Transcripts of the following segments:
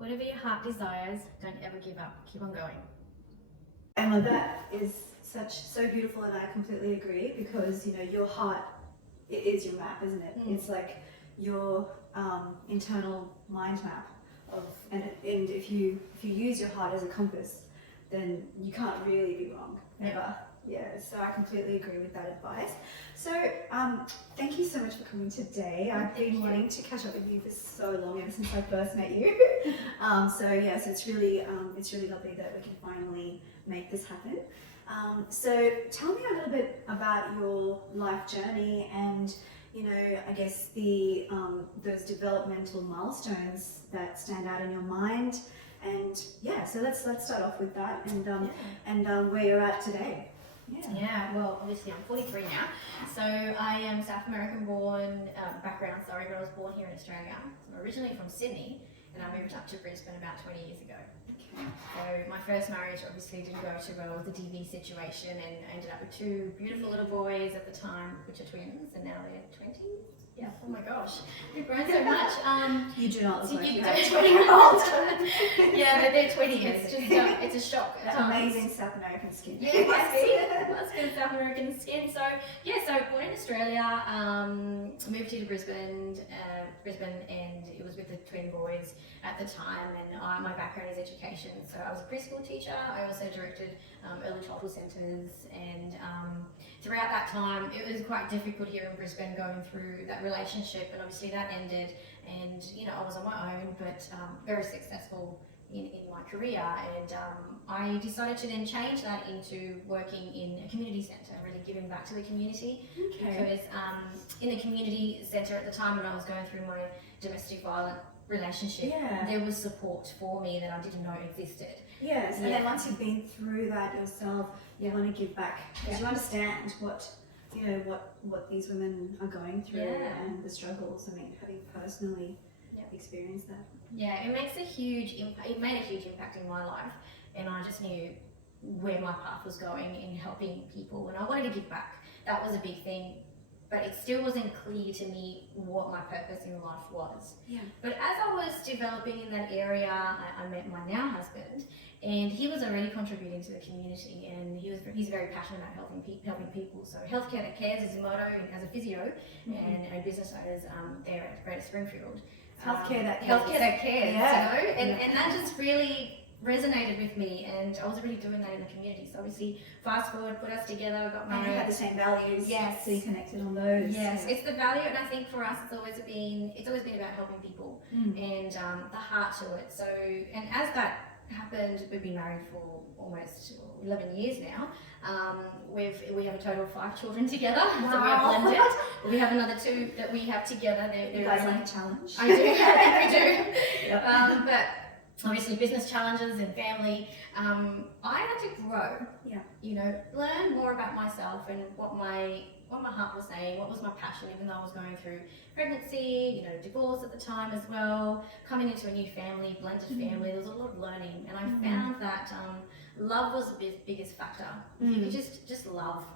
whatever your heart desires, don't ever give up. Keep on going. And that is so beautiful, and I completely agree, because your heart, it is your map, isn't it? It's like your internal mind map and if you use your heart as a compass, then you can't really be wrong ever. Yeah, so I completely agree with that advice. So thank you so much for coming today. I've been wanting to catch up with you for so long, ever since I first met you. So it's really lovely that we can finally make this happen. So tell me a little bit about your life journey and I guess those developmental milestones that stand out in your mind. And so let's start off with that and where you're at today. Yeah, well, obviously I'm 43 now, so I am South American born, background, sorry, but I was born here in Australia. So I'm originally from Sydney, and I moved up to Brisbane about 20 years ago. So my first marriage obviously didn't go too well with the DV situation, and I ended up with two beautiful little boys at the time, which are twins, and now they're 20. Yeah, oh my gosh, we've grown so much. You do not look like you have have 20-year-olds. Yeah, they're 20. It's just it's a shock. Amazing South American skin. Yeah, must be South American skin. So born in Australia, moved here to Brisbane, and it was with the twin boys at the time. And my background is education, so I was a preschool teacher. I also directed early childhood centres, and throughout that time, it was quite difficult here in Brisbane going through that relationship, and obviously that ended. And I was on my own, but very successful in my career, and I decided to then change that into working in a community centre, really giving back to the community. Because in the community centre at the time when I was going through my domestic violence relationship, there was support for me that I didn't know existed. Yes, and then once you've been through that yourself, you want to give back because you understand what these women are going through and the struggles. I mean, having personally experienced that. Yeah, it makes a huge impact. It made a huge impact in my life, and I just knew where my path was going in helping people, and I wanted to give back. That was a big thing, but it still wasn't clear to me what my purpose in life was. Yeah. But as I was developing in that area, I met my now husband, and he was already contributing to the community, and he's very passionate about helping people. So healthcare that cares is his motto as a physio and business owners there at Greater Springfield. Healthcare that cares, and that just really resonated with me, and I was really doing that in the community. So obviously, fast forward, put us together, got married. And you had the same values. Yes. So you connected on those. Yes, it's the value, and I think for us, it's always been about helping people and the heart to it. So, and as that happened, we've been married for almost 11 years now. We have a total of 5 children together, so we're blended. We have another 2 that we have together. You guys like a challenge? I do, I think we do. Yep. But obviously business challenges and family, I had to grow, learn more about myself and what my heart was saying, what was my passion, even though I was going through pregnancy, divorce at the time as well, coming into a new family, blended family. There was a lot of learning, and I found that love was the biggest factor. If you could just love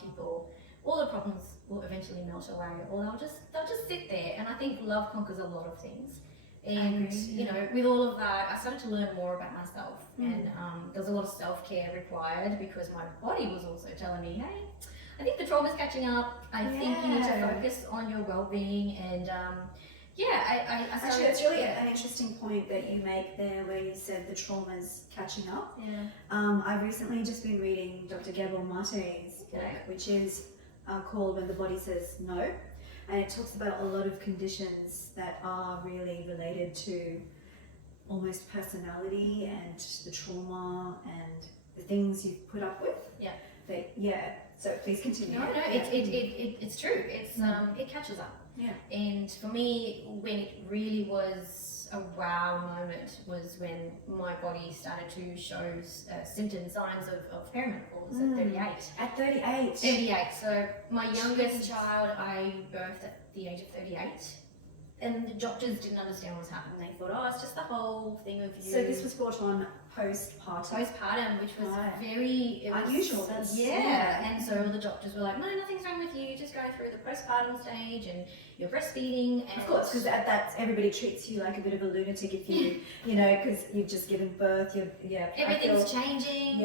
people, all the problems will eventually melt away, or they'll just sit there. And I think love conquers a lot of things. And with all of that, I started to learn more about myself, and there was a lot of self-care required because my body was also telling me, hey, I think the trauma's catching up. I think you need to focus on your well-being, and I started. Actually, it's really an interesting point that you make there, where you said the trauma's catching up. I've recently just been reading Dr. Gabor Mate's book, which is called When the Body Says No. And it talks about a lot of conditions that are really related to almost personality and the trauma and the things you've put up with. So please continue. No, it's true. It catches up. And for me, when it really was a wow moment was when my body started to show symptom signs of perimenopause at 38. At 38? 38. So my youngest child, I birthed at the age of 38. And the doctors didn't understand what was happening. They thought, it's just the whole thing of you. So this was brought on postpartum, which was very unusual. And so all the doctors were like, no, nothing's wrong with you. You're just going through the postpartum stage and you're breastfeeding. And of course, because at that everybody treats you like a bit of a lunatic if you, you know, because you've just given birth. Everything's changing.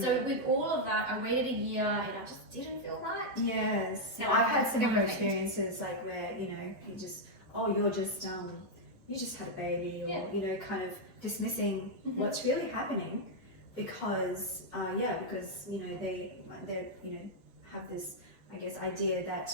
So with all of that, I waited a year and I just didn't feel right. Yes. Now I've had similar experiences like where, you know, you just you just had a baby, or you know, kind of dismissing what's really happening because you know they you know have this, I guess, idea that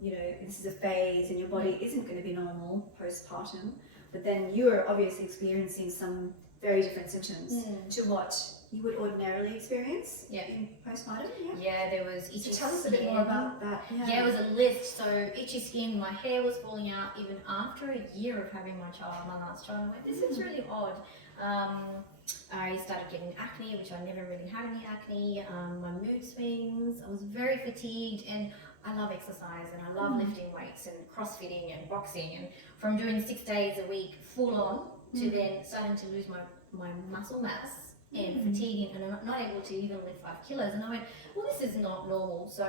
you know, this is a phase and your body isn't going to be normal postpartum, but then you're obviously experiencing some very different symptoms to what you would ordinarily experience in postpartum. There was itchy tell us a skin. bit more about that. It was a list. So itchy skin, my hair was falling out even after a year of having my last child. I went, this is really odd. I started getting acne, which I never really had any acne. My mood swings, I was very fatigued, and I love exercise and I love lifting weights and crossfitting and boxing, and from doing 6 days a week full on to then starting to lose my muscle mass and fatiguing, and I'm not able to even lift 5 kilos. And I went, well, this is not normal. So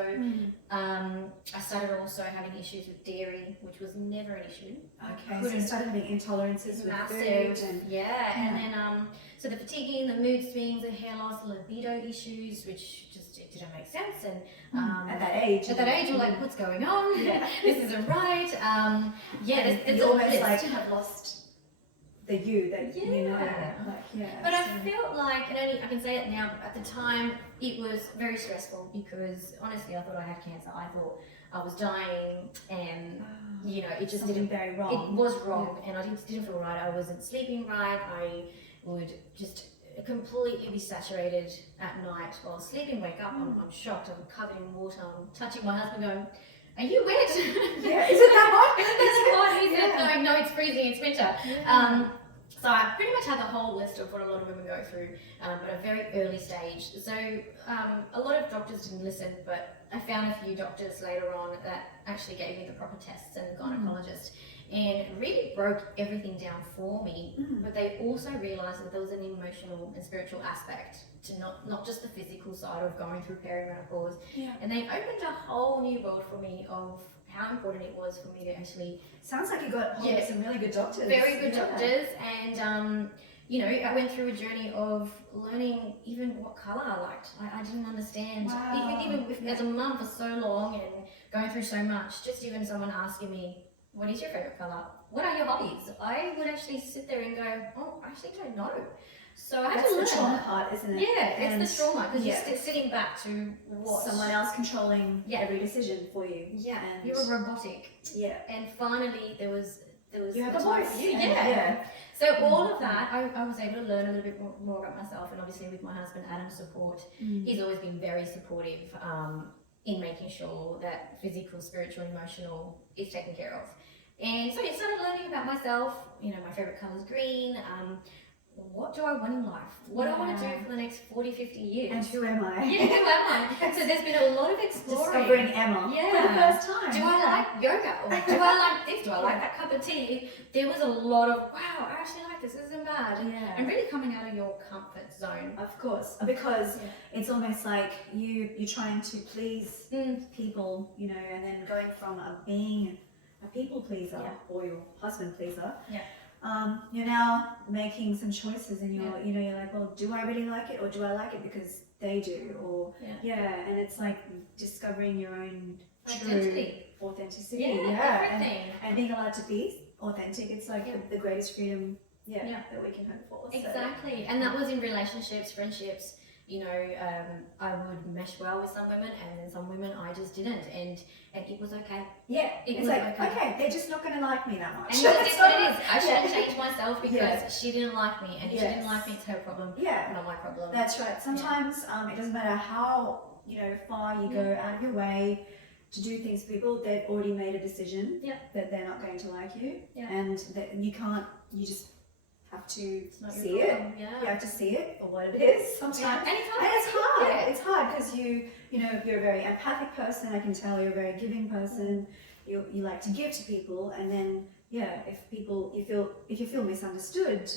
I started also having issues with dairy, which was never an issue. Okay, so you started having intolerances with massive, food. And then so the fatiguing, the mood swings, the hair loss, the libido issues, which just it didn't make sense. And at that age, you're like, what's going on? This isn't right. It's almost like to have lost the you that you know. But I felt like, and I can say it now, at the time it was very stressful because honestly I thought I had cancer. I thought I was dying, and you know, it just didn't very wrong. It was wrong, and I just didn't feel right. I wasn't sleeping right. I would just completely be saturated at night while sleeping. Wake up, I'm shocked. I'm covered in water. I'm touching my husband, going, "Are you wet?" Is it that hot? Is it that hot? He said, "No, it's freezing. It's winter." So I pretty much had the whole list of what a lot of women go through, at a very early stage. So a lot of doctors didn't listen, but I found a few doctors later on that actually gave me the proper tests, and the gynecologist, and really broke everything down for me. But they also realised that there was an emotional and spiritual aspect to not just the physical side of going through perimenopause. And they opened a whole new world for me of how important it was for me to actually... Sounds like you got some really good doctors. Very good doctors, and you know, I went through a journey of learning even what colour I liked. I didn't understand, even as a mum for so long and going through so much, just even someone asking me, what is your favourite colour? What are your hobbies? I would actually sit there and go, oh, I actually don't know. So I had to learn. That's the trauma part, isn't it? It's the trauma, because you're sitting back to what? Someone else controlling every decision for you. And you're robotic. And finally there was you have a voice. So all of that, I was able to learn a little bit more about myself, and obviously with my husband Adam's support, he's always been very supportive in making sure that physical, spiritual, emotional is taken care of. And so I started learning about myself. You know, my favourite colour is green. What do I want in life? What do I want to do for the next 40, 50 years? And who am I? Who am I? So there's been a lot of exploring. Discovering Emma for the first time. Do I like yoga? Or do I like this? Do I like that cup of tea? There was a lot of, wow, I actually like this. This isn't bad. And really coming out of your comfort zone. Of course. Because it's almost like you're trying to please people, you know, and then going from being a people pleaser or your husband pleaser. You're now making some choices, and you're, you know, you're like, well, do I really like it, or do I like it because they do, or and it's like discovering your own authenticity, and being allowed to be authentic. It's like the greatest freedom, that we can hope for. Exactly, and that was in relationships, friendships. You know, I would mesh well with some women, and then some women I just didn't, and it was okay. It was like okay, they're just not going to like me that much. And that's what it is. I shouldn't change myself because she didn't like me, and if she didn't like me, it's her problem, not my problem. That's right. Sometimes it doesn't matter how, you know, far you go out of your way to do things for people. They've already made a decision that they're not going to like you, and that you can't. You just have to see it. You have to see it for what it is sometimes. And it's hard. It's hard because you know, you're a very empathic person. I can tell you're a very giving person. You like to give to people, and then if you feel misunderstood,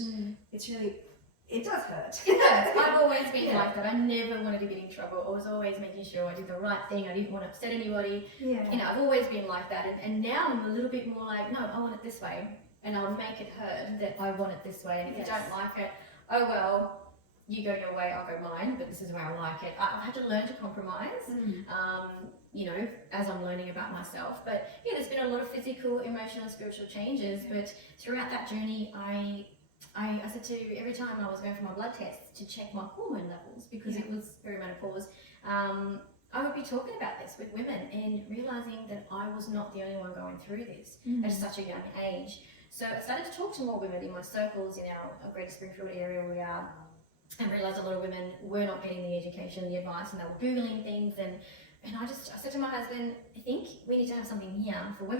it's really it does hurt. It hurts. I've always been like that. I never wanted to get in trouble. I was always making sure I did the right thing. I didn't want to upset anybody. Yeah. You know, I've always been like that. And now I'm a little bit more like, no, I want it this way. And I'll make it heard that I want it this way. And if you don't like it, oh well, you go your way, I'll go mine, but this is where I like it. I've had to learn to compromise, you know, as I'm learning about myself. But yeah, there's been a lot of physical, emotional, and spiritual changes. But throughout that journey, I said to every time I was going for my blood tests to check my hormone levels, because it was perimenopause, I would be talking about this with women and realizing that I was not the only one going through this at such a young age. So I started to talk to more women in my circles in our greater Springfield area where we are, and realised a lot of women were not getting the education, the advice, and they were Googling things. And I said to my husband, I think we need to have something here for women.